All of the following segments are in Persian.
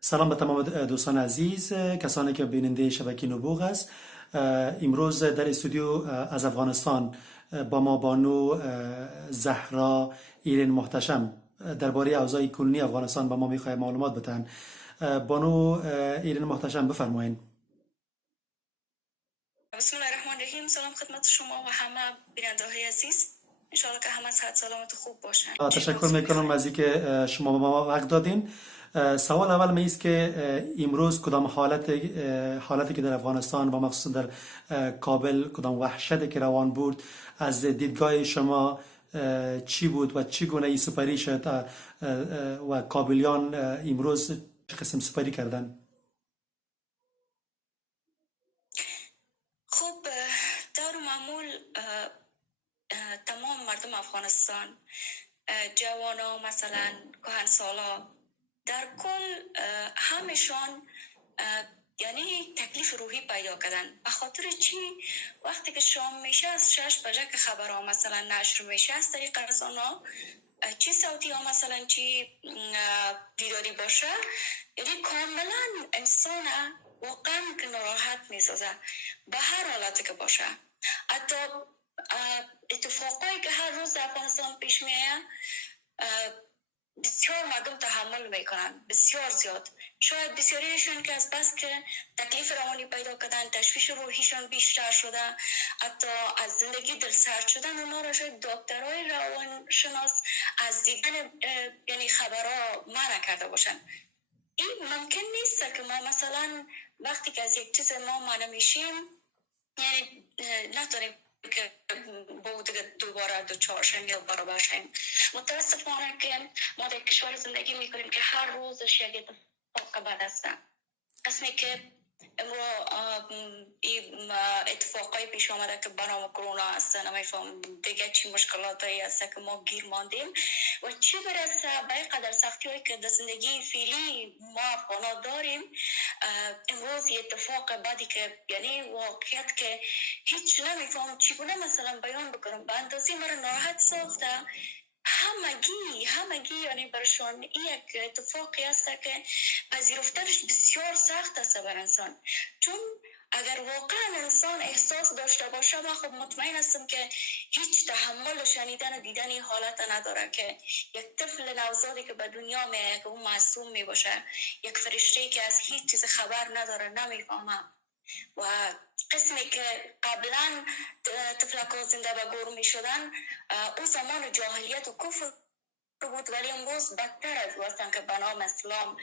سلام به تمام دوستان عزیز، کسانی که بیننده شبکه نبوغ است. امروز در استودیو از افغانستان با ما بانو زهرا ایرین محتشم درباره اوضاع کنونی افغانستان با ما میخواه معلومات بتن. بانو ایرین محتشم بفرمایید. بسم الله الرحمن الرحیم. سلام خدمت شما و همه بیننده های عزیز. انشاءالله که همه صحت سلامت خوب باشن. تشکر میکنم از اینکه شما به ما وقت دادین. سوال اول می است که امروز کدام حالتی که در افغانستان و مخصوصا در کابل کدام وحشتی که روان بود از دیدگاه شما چی بود و چگونه ای سپری شد و کابلیان امروز چه قسم سپری کردن؟ خب در معمول تمام مردم افغانستان، جوانا مثلا کهنسالا، در کل همشان یعنی تکلیف روحی پیدا کردن. به خاطر چی؟ وقتی که شام میشه از 6 بجه که خبرها مثلا نشر میشه از طریق رسانه‌ها، چی صوتی ها مثلا چی دیداری باشه، یعنی کاملا انسان واقعا که ناراحت میسازه به هر حالتی که باشه. حتی اتفاقایی که هر روز در افغانستان پیش میاد بسیار مردم تحمل میکنن، بسیار زیاد. شاید بسیاریشون که از بس که تکلیف روانی پیدا کردن، تشویش روحیشون بیشتر شده، حتی از زندگی دلسرد شدن، اونا را شاید دکترای روانشناس از دیدن یعنی خبرها منع کرده باشن. این ممکن نیست که ما مثلا وقتی که از یک چیز ما منع میشیم یعنی نتونیم که با دوباره دوچار شیم یا برابر شیم. متاسفانه که ما در کشور زندگی میکنیم که هر روزش یک اتفاق بد است. قسمی که امرو این اتفاقای پیش آمده که بنام کرونا هست، نمیفهم دیگه چی مشکلاتی هست که ما گیر ماندیم و چی برسه به قدر سختی هایی که در زندگی فعلی ما افغانا داریم. امروز یه اتفاق بعدی که یعنی واقعیت که هیچ نمیفهم چگونه مثلا بیان بکنم، به اندازه مرا ناراحت ساخته. همگی یعنی برشان این یک اتفاقی است که پذیرفتنش بسیار سخت است بر انسان. چون اگر واقعا انسان احساس داشته باشه، من خب مطمئن هستم که هیچ تحمل شنیدن و دیدن این حالت نداره که یک طفل نوزادی که به دنیا میاد که اون معصوم می باشه، یک فرشته که از هیچ چیز خبر نداره، نمیفهمه. و قسمی که قبلا طفلک‌ها زنده به گور می شدن اون زمان جاهلیت و کفر بود، ولی امروز بدتر از وقتن که به نام اسلام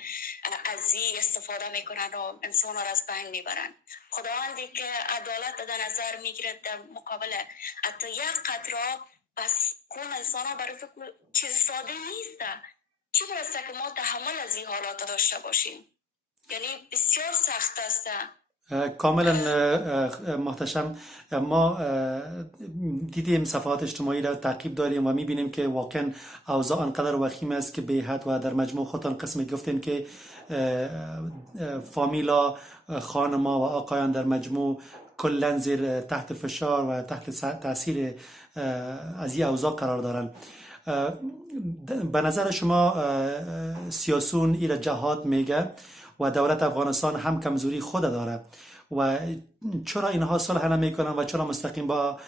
از این استفاده میکنن و انسان را از بین میبرن. خداوندی که عدالت در نظر میگیرد در مقابل حتی یک قطره، پس کون انسان ها برای چیز ساده نیست. چی برسه که ما تحمل از این حالات داشته باشیم؟ یعنی بسیار سخت است. کاملا محتشم. ما دیدیم صفحات اجتماعی را تعقیب داریم و میبینیم که واقعا اوضاع انقدر وخیم است که به حد و در مجموع خودتان قسمی گفتین که فامیلا، خانما و آقایان در مجموع کلا زیر تحت فشار و تحت تاثیر از این اوضاع قرار دارند. به نظر شما سیاسون ایره جهاد میگه و دولت افغانستان هم کمزوری خود داره و چرا اینها صلح نمیکنن و چرا مستقیم با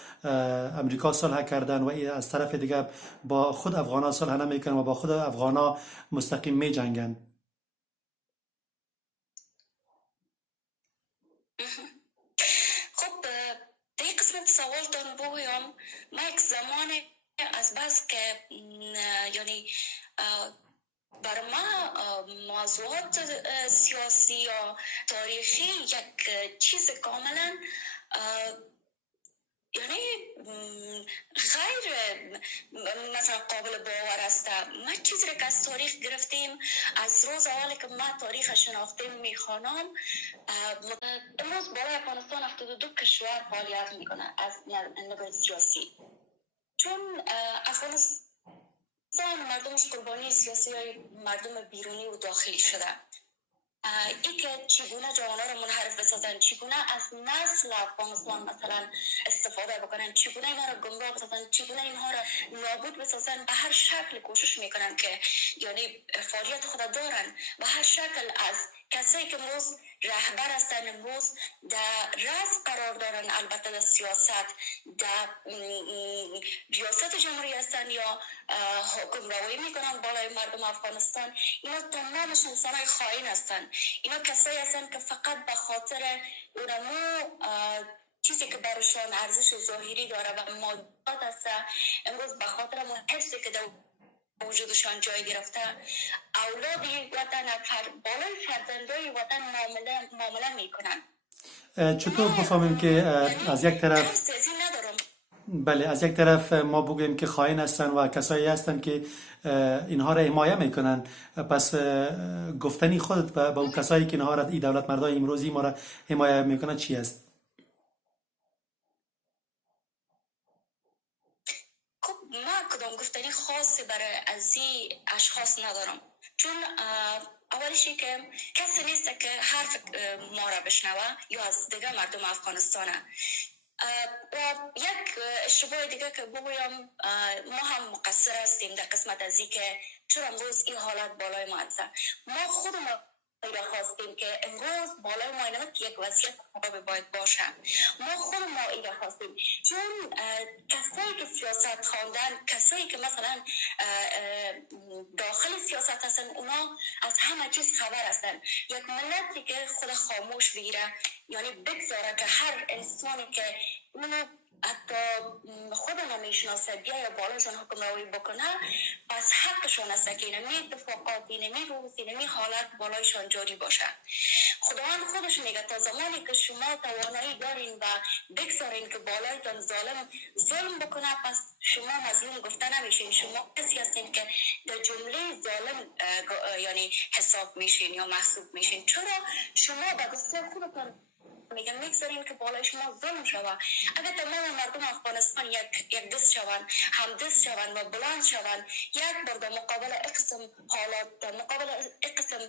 امریکا صلح کردن و از طرف دیگه با خود افغانا صلح نمیکنن و با خود افغانا مستقیم می جنگن؟ خب در این قسمت سوالتان بگویم، ما یک زمان از بس که یعنی بر ما موضوعات سیاسی یا تاریخی یک چیز کاملا یعنی غیر مثلا قابل باور است. ما چیزی که از تاریخ گرفتیم، از روز اولی که ما تاریخ شناختیم میخوانم، امروز برای افغانستان 72 کشور فعالیت میکنه از نظر سیاسی. چون افغانستان مردمش قربانی سیاسی های مردم بیرونی و داخلی شده. ای که چگونه جوانان رو منحرف بسازن، چگونه از نسل افغانستان مثلا استفاده بکنن، چگونه اینها رو گمراه بسازن، چگونه اینها رو نابود بسازن، به هر شکل کوشش میکنن که یعنی فعالیت خود دارن، به هر شکل از کسایی که امروز رهبر هستن، امروز در رأس قرار دارن، البته در سیاست، در ریاست جمهوری هستن یا حکمرانی میکنن بالای مردم افغانستان، اینا تمامش انسانای خائن هستن. اینا کسایی هستن که فقط به خاطر اونمو چیزی که برشان ارزش ظاهری داره و مادات هست، امروز به خاطر اون حسی که در وجودشان جای گرفته، اولادی وطن بالای فرزندای وطن معامله میکنن. چطور بفهمیم که از یک طرف سیاسی ندارم. بله، از یک طرف ما بگوییم که خائن هستن و کسایی هستن که اینها را حمایه میکنن، پس گفتنی خودت به اون کسایی که اینها را ای دولت مردای امروزی ما را حمایه میکنن چی است؟ خب ما کدام گفتنی خاصی برای از این اشخاص ندارم، چون اولشی که کسی نیست که حرف ما را بشنوه یا از دیگه مردم افغانستانه. و یک اشتباه دیگه که بگویم، ما هم مقصر هستیم در قسمت از این که چرا امروز این حالت بالای ما هست. ما خودمون ایره خواستیم که امروز بالای ما اینه که یک وضعیت خراب باید باشه. ما خود ما ایره خواستیم، چون کسایی که سیاست خواندن، کسایی که مثلا داخل سیاست هستن، اونا از همه چیز خبر هستن. یک ملتی که خود خاموش بگیره، یعنی بگذاره که هر انسانی که اونو حتی خود نمیشناسه بیای بالاشون حکمرانی بکنه، پس حقشون است که اینمی اتفاقات، اینمی روز، اینمی حالت بالایشان جاری باشه. خداوند خودش میگه تا زمانی که شما توانایی دارین و بگذارین که بالایتان ظلم بکنه، پس شما مظلوم گفته نمیشین، شما کسی هستین که در جمله ظالم یعنی حساب میشین یا محسوب میشین. چرا شما به گفته خودتان میگن میگذاریم که بالای شما ظلم شود. اگر تمام مردم افغانستان یک دست شوند، هم دست شوند و بلند شوند، یک بار در مقابل اقسم حالات، در مقابل اقسم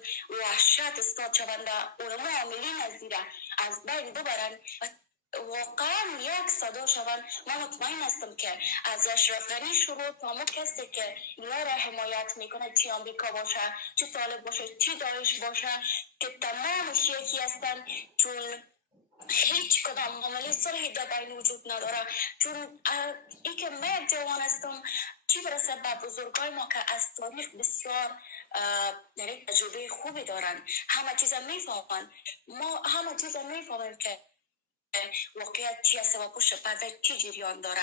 وحشت استاد شوند و علما عاملین از دیره از بین ببرند و واقعا یک صدا شوند، من مطمئن هستم که از اشرف غنی شروع تا همون کسی که اینا را حمایت میکنه، چی آمریکا باشه، چی طالب باشه، چی داعش باشه، که تمامش یکی هستن، چون هیچ کدام معامله صلحی در بین وجود نداره. چون ای که من جوان هستم، چی برسه به بزرگای ما که از تاریخ بسیار یعنی تجربه خوبی دارن، همه چیز میفهمن، ما همه چیز میفهمیم که واقعیت چی است و پشت پرده چی جریان داره.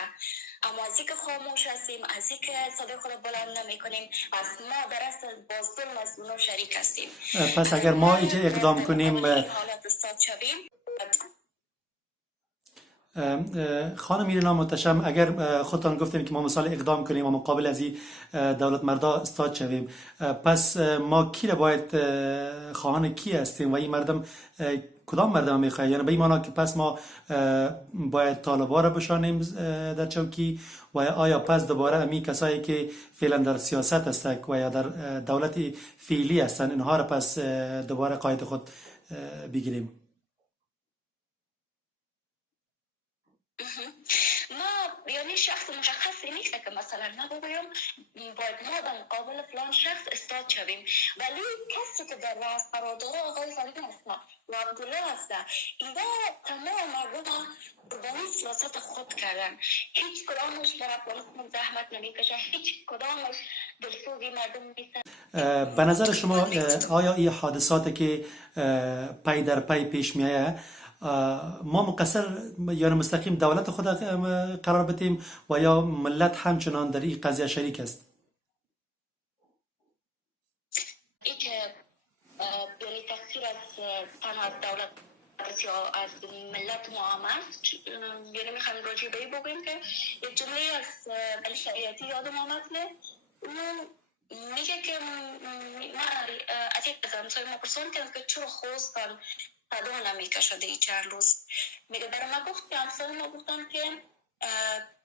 اما از اینکه خاموش هستیم، از اینکه صدای خود بلند نمی کنیم، پس ما در اصل با ظلم از اونو شریک هستیم. پس اگر ما اینجا اقدام کنیم، حالت استاد شویم. خانم ایرنا محتشم، اگر خودتان گفتین که ما مثال اقدام کنیم و مقابل از این دولت مردا استاد شویم، پس ما کی را باید خواهان کی هستیم و این مردم کدام مردم میخواهیم؟ یعنی به این معنی که پس ما باید طالبا را بشانیم در چوکی و آیا پس دوباره امی کسایی که فعلا در سیاست هستند و یا در دولت فعلی هستند اینها را پس دوباره قاید خود بگیریم؟ ما یعنی شخص مشخصی نیست که مثلا ما بگویم باید ما در مقابل فلان شخص استاد شویم، ولی کسی که در رأس قرار داره آقای فرید هست و عبدالله هست، اینا تمام مردم قربانی سیاست خود کردن. هیچ کدامش در افغانستان زحمت نمیکشه، هیچ کدامش دلسوزی مردم نیستن. به نظر شما آیا این حادثاتی که پی در پی پیش میایه ما مقصر یا مستقیم دولت خود قرار بدیم و یا ملت همچنان در این قضیه شریک است؟ این که یعنی تقصیر از تنها دولت یا از ملت ما هم است. یعنی میخوایم راجع به این بگویم که یک جمله از علی شریعتی یادم آمد، میگه که من از یک همسای ما پرسان کردم که چرا خوستن صدا نمیکشده این چند روز. میگه برای ما گفت که همسای ما گفتن که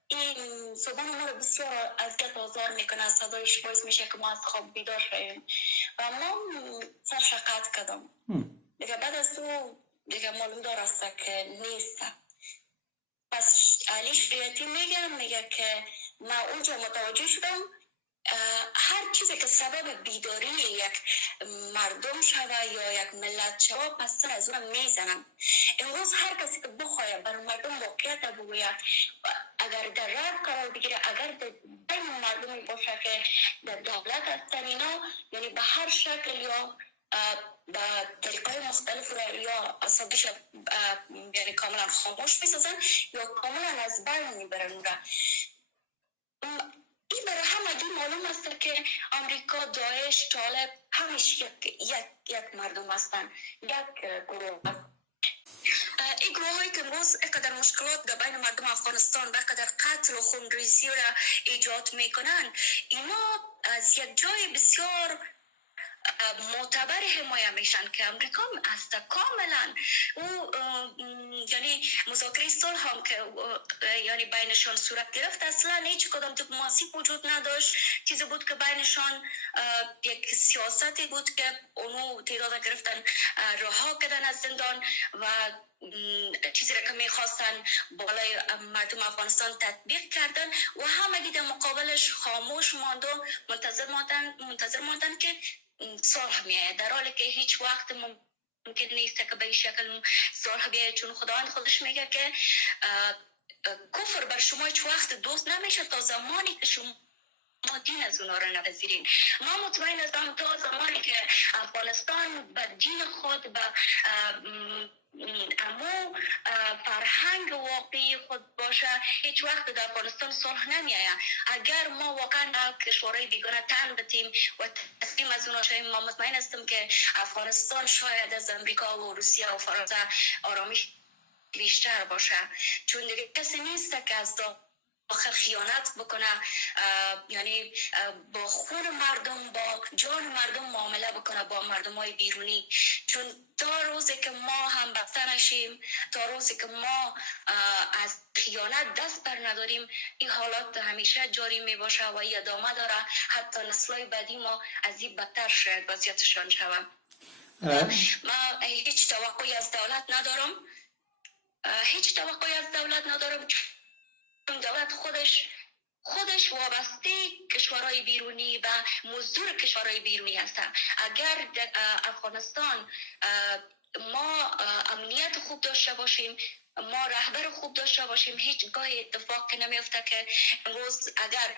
این صبح ما رو بسیار اذیت آزار میکنه، صدایش باعث میشه که ما از خواب بیدار شویم و ما سرشقت کدام دیگه بعد از تو دیگه معلوم دارست که نیست. پس علی شریعتی میگه که ما اونجا متوجه شدم هر چیزی که سبب بیداری یک مردم شوه یا یک ملت شوه پس سر از اون میزنم. امروز هر کسی که بخواه بر مردم واقعیت بگوید اگر در رد قرار بگیره، اگر در بین مردمی باشه که در دولت هستن اینا، یعنی به هر شکل یا با طریقای مختلف را یا اصابش یعنی کاملا خاموش بسازن یا کاملا از بین میبرن. این برای همگی معلوم است که امریکا، داعش، طالب همش یک مردم هستند، یک گروه. این گروه هایی که امروز اینقدر مشکلات در بین مردم افغانستان و اینقدر قتل و خونریزی را ایجاد میکنن، اینا از یک جای بسیار معتبر حمایه میشن که امریکا است کاملا او یعنی مذاکره صلح هم که یعنی بینشان صورت گرفت اصلا هیچ کدام دیپلماسی وجود نداشت. چیزی بود که بینشان یک سیاستی بود که اونو تعداد گرفتن رها کردن از زندان و چیزی را که میخواستن بالای مردم افغانستان تطبیق کردن و همگی در مقابلش خاموش ماند و منتظر ماندن که صلح میآید، در حالی که هیچ وقت ممکن نیست که به این شکل صلح بیاید، چون خداوند خودش میگه که کفر بر شما هیچ وقت دوست نمیشه تا زمانی که شما دین از اونا را نپذیرین. ما مطمئن هستم تا زمانی که افغانستان به دین خود، به امو فرهنگ واقعی خود باشه، هیچ وقت در افغانستان صلح نمیآید. اگر ما واقعا کشورهای بیگانه تن بدیم و تسلیم از اونا شویم، ما مطمئن هستم که افغانستان شاید از امریکا و روسیه و فرانسه آرامش بیشتر باشه، چون دیگه کسی نیست که از آخر خیانت بکنه، یعنی با خون مردم، با جان مردم معامله بکنه با مردم های بیرونی. چون تا روزی که ما هم بسته نشیم، تا روزی که ما از خیانت دست بر نداریم، این حالات همیشه جاری می باشه و این ادامه داره، حتی نسل‌های بعدی ما از این بدتر شاید وضعیتشان شود. ما هیچ توقعی از دولت ندارم، دولت خودش وابسته کشورهای بیرونی و مزدور کشورهای بیرونی هستند. اگر در افغانستان ما امنیت خوب داشته باشیم، ما رهبر خوب داشته باشیم، هیچگاه اتفاق که نمیفته که امروز اگر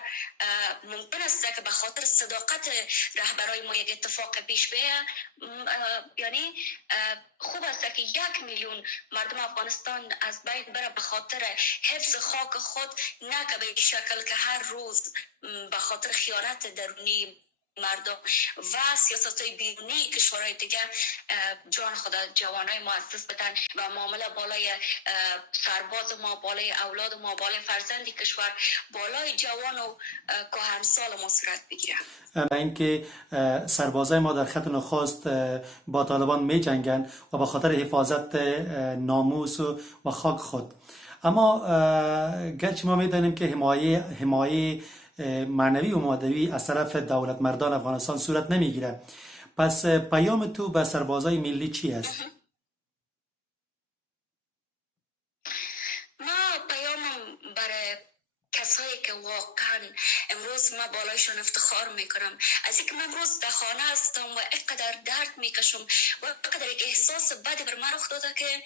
ممکن است که به خاطر صداقت رهبرای ما یک اتفاق پیش بیاید، یعنی خوب است که 1 میلیون مردم افغانستان از بین بره به خاطر حفظ خاک خود، نه که به این شکل که هر روز به خاطر خیانت درونی مردم و سیاست‌های بیرونی کشورهای دیگه جان خود جوانای ما از دست بدن و معامله بالای سرباز ما، بالای اولاد ما، بالای فرزندی کشور، بالای جوان و کهنسال ما صورت بگیره. اینکه سربازای ما در خط نخست با طالبان می جنگن و به خاطر حفاظت ناموس و خاک خود. اما گرچه ما می دانیم که حمایه معنوی و مادوی از طرف دولت مردان افغانستان صورت نمیگیره، پس پیام تو به سربازای ملی چی است؟ ما پیامم برای کسایی که واقعا امروز ما بالایشان افتخار میکنم از اینکه من امروز در خانه هستم و اینقدر درد میکشم و اینقدر یک احساس بدی بر من رخ داده که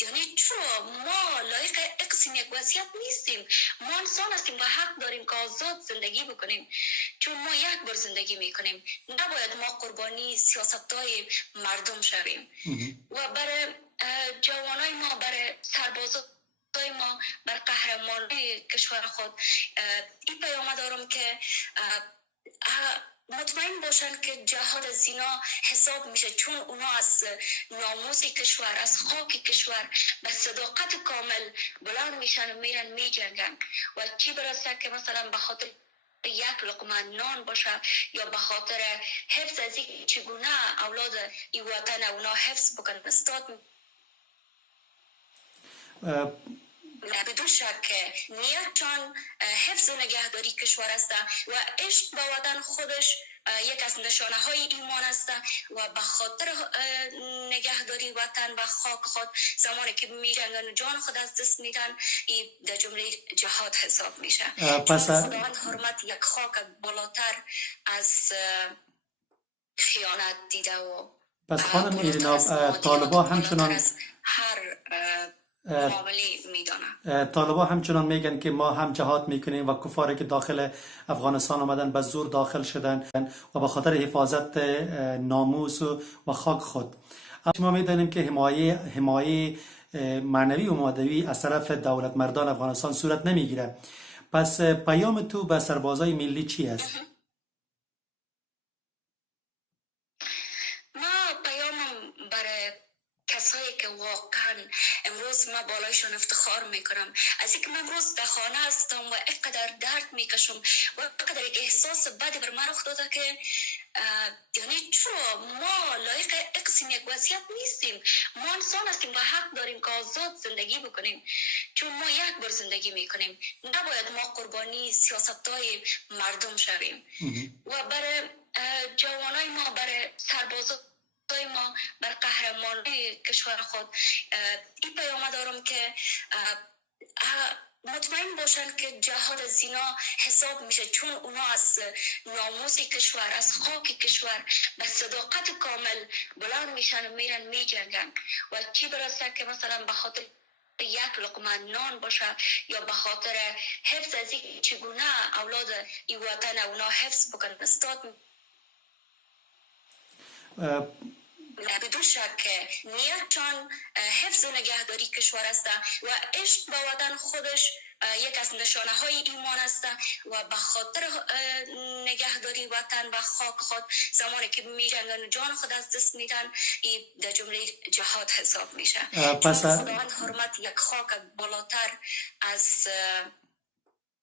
یعنی چرا ما لایق اقسیم یک وضعیت نیستیم؟ ما انسان هستیم و حق داریم که آزاد زندگی بکنیم، چون ما یک بار زندگی میکنیم، نباید ما قربانی سیاست‌های مردم شویم. و برای جوانای ما، برای سربازان ما، بر قهرمانای کشور خود این پیام دارم که مطمئن باشن که جهاد از اینا حساب میشه، چون اونا از ناموس کشور، از خاک کشور به صداقت کامل بلند میشن و میرن میجنگن. و چی برسه که مثلا به خاطر یک لقمه نان باشه یا به خاطر حفظ از این چگونه اولاد این وطن اونا حفظ بکنن استاد بدون شک نیتشان حفظ و نگهداری کشور است و عشق به وطن خودش یک از نشانه های ایمان است و به خاطر نگهداری وطن و خاک خود زمانی که می‌جنگند و جان خود از دست میدن، این در جمله جهاد حساب میشه. پس چون خداوند حرمت یک خاک بالاتر از خیانت دیده و پس خانم ایرینا، طالبا همچنان هر معامله میدانه. طالبا همچنان میگن که ما هم جهاد میکنیم و کفاری که داخل افغانستان آمدن به زور داخل شدن و به خاطر حفاظت ناموس و خاک خود. ما میدانیم که حمایه معنوی و مادوی از طرف دولت مردان افغانستان صورت نمیگیره. پس پیام تو به سربازای ملی چی است؟ ما پیامم برای کسایی که واقعا امروز ما بالایشان افتخار میکنم از اینکه من امروز در خانه هستم و اینقدر درد میکشم و اینقدر احساس بدی بر من رخ داده که یعنی چرا ما لایق اقسیم یک وضعیت نیستیم؟ ما انسان هستیم و حق داریم که آزاد زندگی بکنیم، چون ما یک بار زندگی میکنیم. نباید ما قربانی سیاست‌های مردم شویم. و برای جوانای ما، برای سربازان ما، بر قهرمانای کشور خود این پیام دارم که مطمئن باشند که جهاد از اینا حساب میشه، چون اونا از ناموس کشور، از خاک کشور به صداقت کامل بلند میشن و میرن میجنگن. و چی برسه که مثلا به خاطر یک لقمه نان باشه یا به خاطر حفظ از این چگونه اولاد این وطن اونا حفظ بکنن. استاد بدون شک نیتشان حفظ و نگهداری کشور است و عشق به وطن خودش یک از نشانه های ایمان است و به خاطر نگهداری وطن و خاک خود زمانی که می‌جنگند و جان خود از دست میدن، این در جمله جهاد حساب میشه. پس خداوند حرمت یک خاک بالاتر از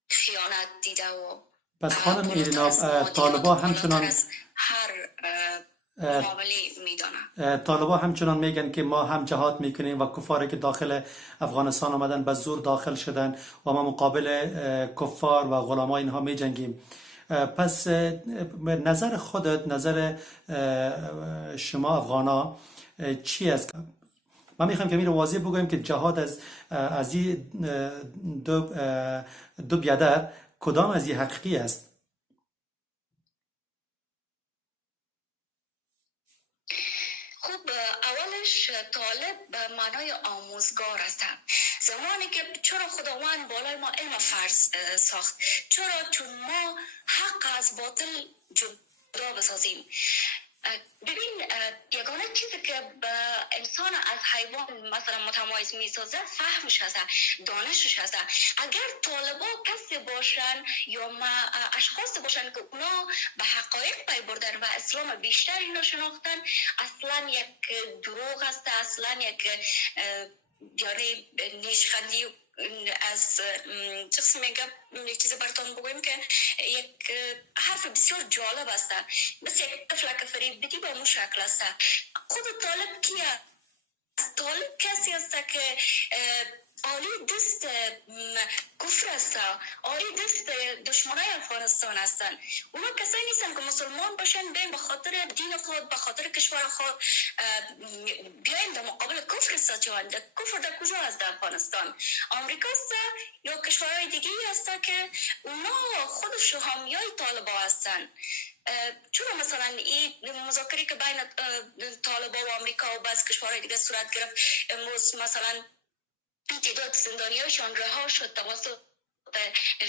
خیانت دیده و پس خانم ایرینا، طالبا همچنان طالبا همچنان میگن که ما هم جهاد میکنیم و کفاری که داخل افغانستان آمدن به زور داخل شدن و ما مقابل کفار و غلامای اینها میجنگیم. پس نظر خودت، نظر شما افغانا چی است؟ ما میخوایم که میره واضح بگویم که جهاد از این دو بیادر کدام از این حقیقی است؟ خب اولش طالب به معنای آموزگار است. زمانی که چرا خداوند بالای ما علم فرض ساخت؟ چرا؟ چون ما حق از باطل جدا بسازیم. ببین، یگانه چیزی که به انسان از حیوان مثلا متمایز میسازه فهمش هست، دانشش هست. اگر طالبا کسی باشن یا اشخاص باشن که اونا به حقایق پی بردن و اسلام بیشتر اینو شناختن، اصلا یک دروغ هست، اصلا یک یعنی نیشخندی از چیزی میگم. یک چیز براتون بگویم که یک حرف بسیار جالب است. مثل یک طفل که فریب بدی به اون شکل است. خود طالب کیه؟ طالب کسی است که عالی دست کفر است، عالی دست دشمنای افغانستان هستند. اونا کسایی نیستن که مسلمان باشن بیاین به خاطر دین خود، به خاطر کشور خود بیاین در مقابل کفر استاد. کفر در کجا است؟ در افغانستان. آمریکا است یا کشورهای دیگه هست که اونا خودش حامیای طالبا هستن. چرا مثلا این مذاکره که بین طالبا و آمریکا و بعض کشورهای دیگه صورت گرفت، امروز مثلا تعداد زندانیاشان رها شد توسط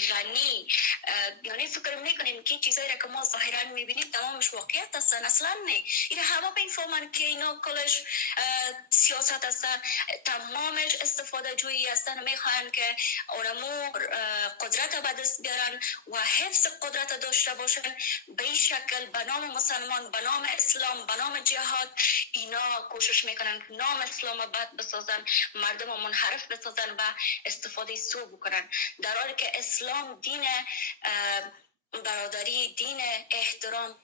غنی، یعنی فکر میکنیم که چیزایی را که ما ظاهرا میبینیم تمامش واقعیت هستن؟ اصلا نه. این همه بفهمن که اینا کلش سیاست هستن، تمامش استفاده جویی هستن و میخواهن که اونمو قدرت به دست بیارن و حفظ قدرت داشته باشن. به این شکل به نام مسلمان، به نام اسلام، به نام جهاد اینا کوشش میکنن که نام اسلام بد بسازن، مردم منحرف بسازن و استفاده سو بکنن، در حالی که اسلام دین برادری، دین احترام،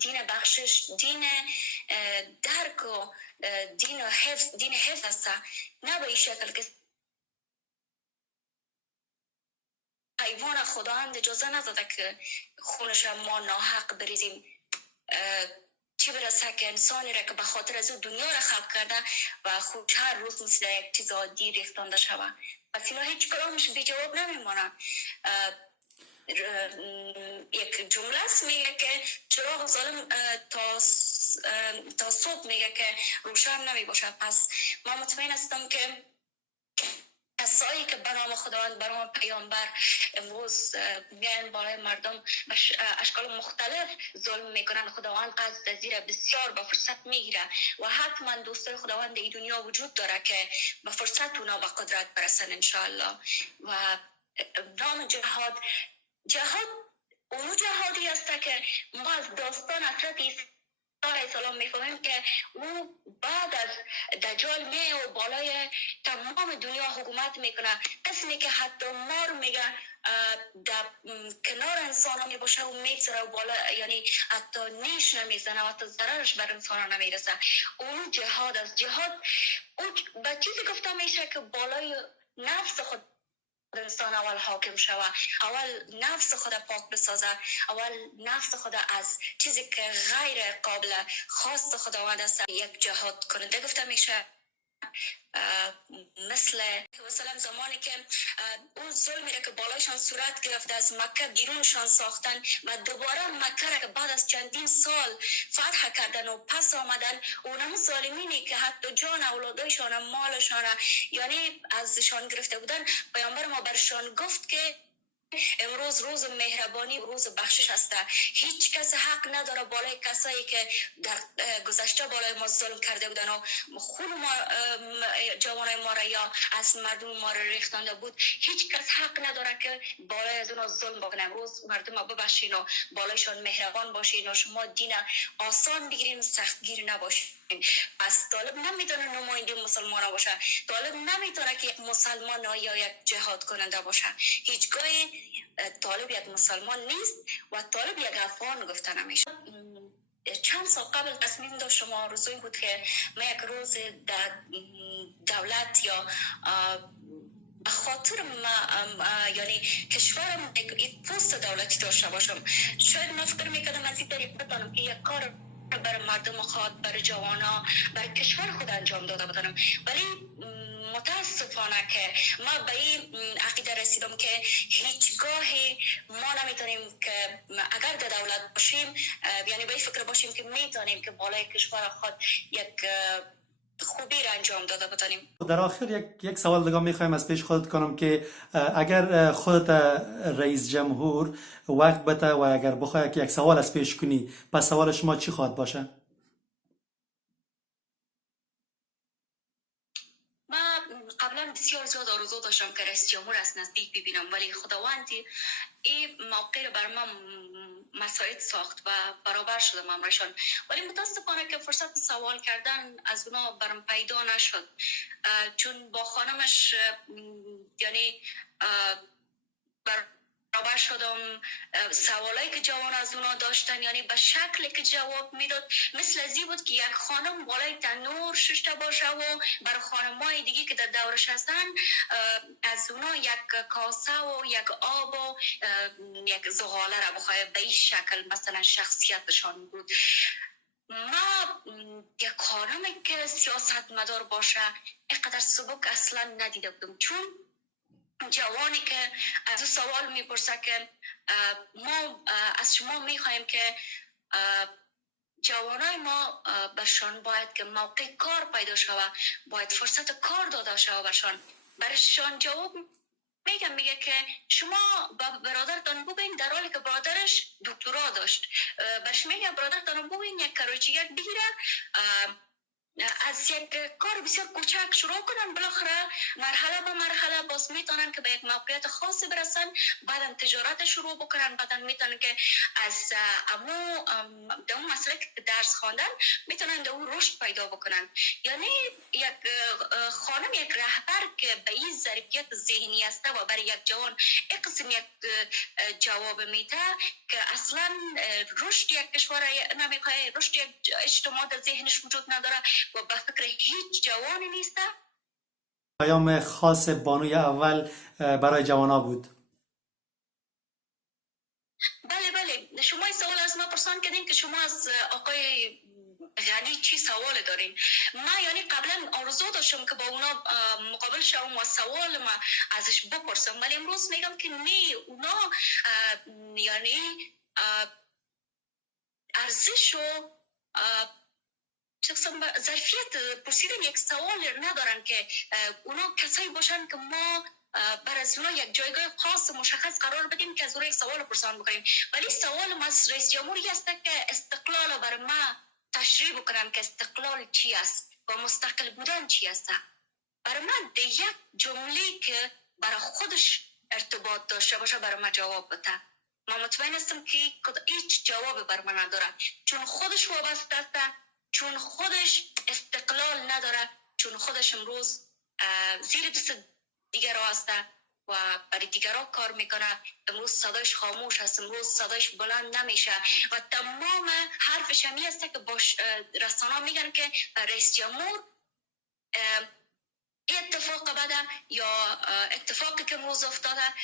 دین بخشش، دین درک و دین حفظ است. نه به این شکل که حیوان خداوند اجازه نداده که خونش ما ناحق بریزیم. چی برسه که انسانی را که به خاطر از او دنیا را خلق کرده و خود هر روز مثل یک چیز عادی ریختانده شود. پس اینا هیچ کدامش بی جواب نمیمانند. یک جمله است میگه که چراغ ظالم تا صبح میگه که روشن نمی باشه. پس ما مطمئن هستم که کسایی که به نام خداوند به نام پیامبر امروز میان بالای مردم به اشکال مختلف ظلم میکنن، خداوند قصد زیر بسیار به فرصت میگیره و حتما دوستای خداوند این دنیا وجود داره که به فرصت اونا به قدرت برسن انشاءالله. و نام جهاد اونو جهادی است که ما از داستان حضرت عیسی علیه السلام میفهمیم که او بعد از دجال میه و بالای تمام دنیا حکومت میکنه. قسمی که حتی مار میگه در کنار انسان ها میباشه و میگذره و بالا، یعنی حتی نیش نمیزنه و حتی ضررش بر انسان ها نمیرسه. اون جهاد است. جهاد اون به چیزی گفته میشه که بالای نفس خود انسان اول حاکم شوه، اول نفس خود پاک بسازه، اول نفس خود از چیزی که غیر قابل خواست خداوند است یک جهاد کننده گفته میشه. مثل زمانی که اون ظلمی را که بالایشان صورت گرفته از مکه بیرونشان ساختن و دوباره مکه را که بعد از چندین سال فتح کردن و پس آمدن، اونم ظالمینی که حتی جان اولادایشان مالشان یعنی ازشان گرفته بودن، پیامبر ما برشان گفت که امروز روز مهربانی و روز بخشش هسته. هیچ کس حق نداره بالای کسایی که در گذشته بالای ما ظلم کرده بودن و خون ما جوانای ما را یا از مردم ما را ریختانده بود، هیچ کس حق نداره که بالای از اونا ظلم بکنه. امروز مردم ما ببخشین و بالایشان مهربان باشین و شما دین آسان بگیرین، سختگیر نباشین. پس طالب نمیتونه نماینده مسلمان باشه، طالب نمیتونه که یک مسلمان یا یک جهاد کننده باشه. هیچگاهی طالب یک مسلمان نیست و طالب یک افغان گفته نمیشه. چند سال قبل تصمیم داشت شما آرزوی بود که من یک روز در دولت یا به خاطر یعنی کشورم یک پست دولتی داشته باشم. شاید من فکر میکردم از این طریق بتانم که یک کار برای مردم خود، برای جوانا، برای کشور خود انجام داده بودم. ولی متاسفانه که ما به این عقیده رسیدم که هیچگاهی ما نمیتونیم که اگر در دولت باشیم یعنی به این فکر باشیم که میتونیم که بالای کشور خود یک خوبی را انجام داده بتانیم. در آخر یک سوال دیگه میخوایم از پیش خودت کنم که اگر خودت رئیس جمهور وقت بده و اگر بخوای که یک سوال از پیش کنی، پس سوال شما چی خواهد باشه؟ قبلا بسیار زیاد آرزو داشتم که رئیس جمهور از نزدیک ببینم، ولی خداوندی این موقع رو بر من مساعد ساخت و برابر شدم امرشان. ولی متاسفانه که فرصت سوال کردن از اونا برام پیدا نشد، چون با خانمش یعنی برابر شدم. سوالایی که جوان از اونا داشتن یعنی به شکلی که جواب میداد مثل ازی بود که یک خانم بالای تنور ششته باشه و بر خانمای دیگه که در دورش هستن از اونا یک کاسه و یک آب و یک زغاله را بخواه. به این شکل مثلا شخصیتشان بود. ما یک خانمی که سیاست مدار باشه اینقدر سبک اصلا ندیده بودم، چون جوانی که از او سوال میپرسه که ما از شما میخوایم که جوانای ما برشان باید که موقع کار پیدا شود، باید فرصت کار داده شود برشان. برشان جواب میگه که شما با برادرتان ببین، در حالی که برادرش دکترا داشت، برش میگه برادرتان ببین یک کراچیک بگیره، از یک کار بسیار کوچک شروع کنن، بالاخره مرحله به مرحله باز میتونن که به یک موقعیت خاصی برسن، بعدم تجارت شروع بکنن، بعدم میتونن که از در اون مسئله که درس خواندن میتونن در اون رشد پیدا بکنن. یعنی یک خانم، یک رهبر که به این ظرفیت ذهنی است و برای یک جوان یک قسم یک جواب میده که اصلا رشد یک کشور نمیخواد، رشد یک اجتماع در ذهنش وجود نداره و به فکر هیچ جوانی نیست. پیام خاص بانوی اول برای جوانا بود. بله شما این سوال از ما پرسان کردین که شما از آقای یعنی چی سوال دارین. من یعنی قبلا آرزو داشتم که با اونا مقابل شوم و سوال ما ازش بپرسم، ولی امروز میگم که نه، اونا یعنی ارزش و ظرفیت پرسیدن یک سوال ندارن که اونا کسایی باشن که ما بر از اونا یک جایگاه خاص مشخص قرار بدیم که از اونا یک سوال پرسان بکنیم. ولی سوال ما از رئیس جمهوری است که استقلال بر ما تشریح بکنم که استقلال چی است و مستقل بودن چی است. برای من ده یک جمله که برای خودش ارتباط داشته باشه برای من جواب بده. من مطمئن هستم که هیچ جواب بر من نداره، چون خودش وابسته است، چون خودش استقلال نداره، چون خودش امروز زیر دست دیگر است و برای دیگرها کار میکنه. امروز صدایش خاموش است، امروز صدایش بلند نمیشه و تمام حرفش همی است که باش رسانه میگن که رئیس جمهور اتفاق بده یا اتفاقی که امروز افتاده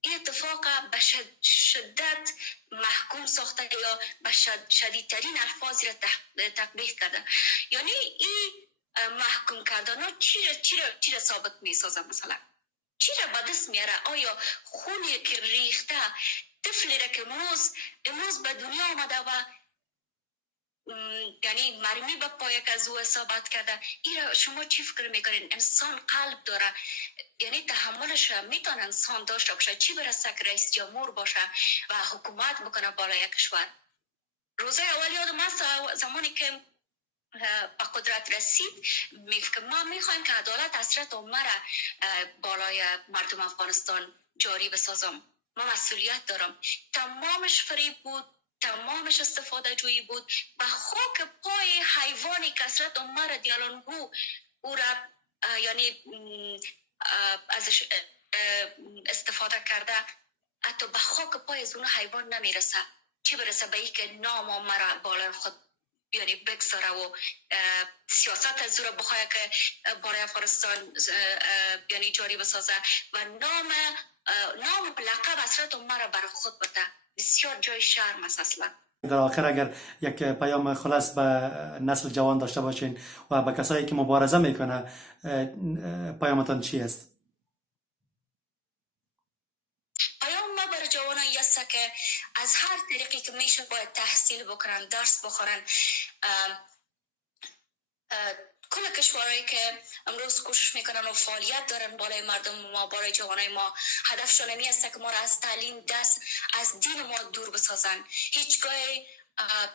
این اتفاق به شدت محکوم ساخته یا به شدیدترین الفاظی را تطبیق کرده. یعنی این محکوم کردن چی را ثابت می سازه؟ مثلا چی را به دست میاره؟ آیا خونی که ریخته طفلی را که امروز به دنیا آمده و یعنی مرمی به پای از او اصابت کرده، این را شما چی فکر میکنین؟ انسان قلب داره، یعنی تحملش میتونه انسان داشته باشه، چی برسه که رئیس جمهور باشه و حکومت بکنه بالای کشور. روزه اول یادم است زمانی که به قدرت رسید ما میخوایم که عدالت حضرت عمر بالای مردم افغانستان جاری بسازم. ما مسئولیت دارم. تمامش فریب بود، تمامش استفاده جویی بود. به خاک پای حیوانی که حضرت عمر دیالانگو او را یعنی ازش استفاده کرده، حتی به خاک پای از اون حیوان نمیرسه، چی برسه به این که نام عمر بالای خود یعنی بگذاره و سیاست از او را بخواه که بالای افغانستان یعنی جاری بسازه و نام لقب حضرت عمر را برای خود بده. بسیار جای شرم است اصلا. در آخر اگر یک پیام خلاص به نسل جوان داشته باشین و به کسایی که مبارزه میکنه پیامتان چی است؟ پیام ما برای جوانان است که از هر طریقی که میشه باید تحصیل بکنن، درس بخورن. کل کشورهایی که امروز کوشش میکنن و فعالیت دارن بالای مردم ما، بالای جوانای ما، هدفشون این است که ما را از تعلیم دست از دین ما دور بسازن. هیچگاه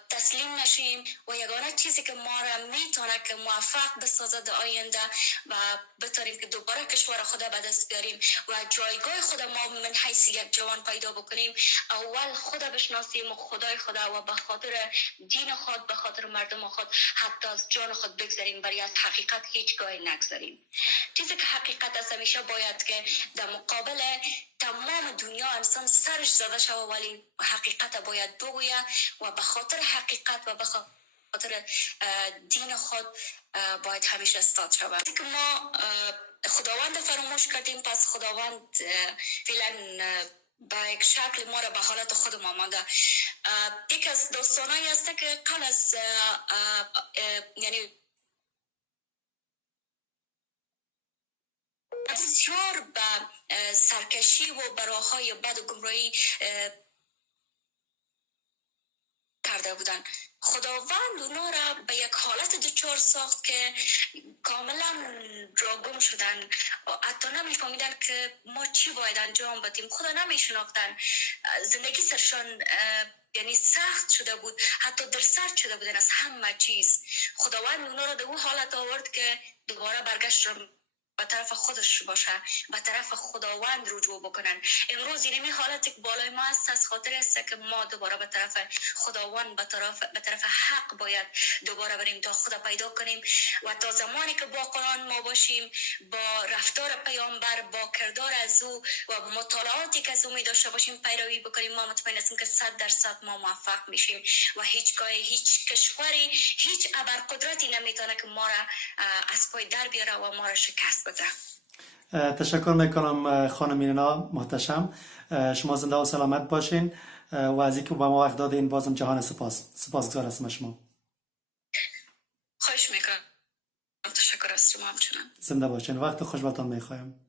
تسلیم نشیم و یگانه چیزی که ما را میتونه که موفق بسازه در آینده و بتونیم که دوباره کشور خود به دست بیاریم و جایگاه خود ما من حیث یک جوان پیدا بکنیم. اول خود بشناسیم و خدای خدا و به خاطر دین خود، به خاطر مردم خود، حتی از جان خود بگذاریم، برای از حقیقت هیچگاه نگذاریم. چیزی که حقیقت است همیشه باید که در مقابل تمام دنیا انسان سرش زده شود، ولی حقیقت باید بگوید و به خاطر حقیقت و به خاطر دین خود باید همیشه استاد شود. که ما خداوند فراموش کردیم، پس خداوند فعلا با یک شکل ما را به حالت خود ما مانده. یک از داستانایی است که قبل از یعنی بسیار به سرکشی و براهای بد و گمراهی کرده بودن. خداوند اونا را به یک حالت دچار ساخت که کاملا راگم شدن، حتی نمیفهمیدن که ما چی باید انجام بدیم، خدا نمیشناختن، زندگی سرشان یعنی سخت شده بود، حتی در سر شده بودن از همه چیز. خداوند اونا را به اون حالت آورد که دوباره برگشت به طرف خودش باشه، به طرف خداوند رجوع بکنن. امروز اینمی حالتی که بالای ما است از خاطر است که ما دوباره به طرف خداوند، به طرف حق باید دوباره بریم تا خدا پیدا کنیم و تا زمانی که با قرآن ما باشیم، با رفتار پیامبر، با کردار از او و با مطالعاتی که از او می داشته باشیم پیروی بکنیم، ما مطمئن هستیم که 100% ما موفق میشیم و هیچ کشوری، هیچ ابرقدرتی نمیتونه که ما را از پای در بیاره و ما را شکست بده. تشکر میکنم خانم میرنا محتشم. شما زنده و سلامت باشین. و از اینکه با ما وقت دادین بازم جهان سپاسگزار هستم از شما. خواهش میکنم. تشکر از شما همچنان. زنده باشین. وقت خوش براتون میخوایم.